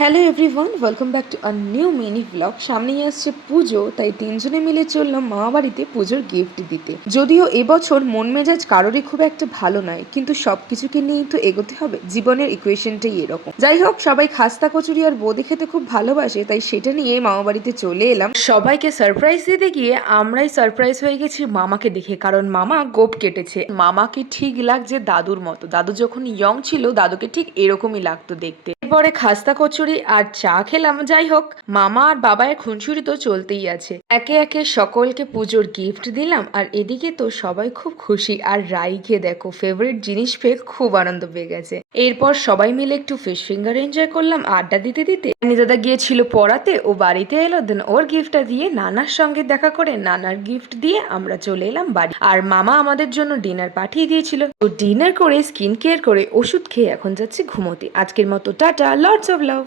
Hello everyone, welcome back to a new mini blog. সামনেই আসছে পুজো, তাই তিনজনে মিলে চললাম মামা বাড়িতে পুজোর গিফট দিতে। যদিও এবছর মন মেজাজ কারোরই খুব একটা ভালো নয়, কিন্তু সবকিছুকে নিয়েই তো এগোতে হবে। জীবনের ইকুয়েশনটাই এরকম। যাই হোক, সবাই খাস্তা কচুরি আর বোঁদে খেতে খুব ভালোবাসে, তাই সেটা নিয়ে মামা বাড়িতে চলে এলাম। সবাইকে সারপ্রাইজ দিতে গিয়ে আমরাই সারপ্রাইজ হয়ে গেছি মামাকে দেখে, কারণ মামা গোপ কেটেছে। মামাকে ঠিক লাগছে দাদুর মতো। দাদু যখন ইয়ং ছিল, দাদুকে ঠিক এরকমই লাগতো দেখতে। এরপরে খাস্তা কচুরি আর চা খেলাম। যাই হোক, মামা আর বাবার খুনসুরি তো চলতেই আছে। একে একে সকলকে পুজোর গিফট দিলাম, আর এদিকে তো সবাই খুব খুশি। আর রাইকে দেখো, ফেভারিট জিনিস পেয়ে খুব আনন্দ পেয়ে গেছে। এরপর সবাই মিলে একটু ফিশ ফিঙ্গার এনজয় করলাম আড্ডা দিতে দিতে। দাদা গিয়েছিল পড়াতে, ও বাড়িতে এলো, দেন ওর গিফটটা দিয়ে নানার সঙ্গে দেখা করে নানার গিফট দিয়ে আমরা চলে এলাম বাড়ি। আর মামা আমাদের জন্য ডিনার পাঠিয়ে দিয়েছিল। তো ডিনার করে, স্কিন কেয়ার করে, ওষুধ খেয়ে এখন যাচ্ছি ঘুমোতে। আজকের মতো টাটা, লটস অফ লাভ।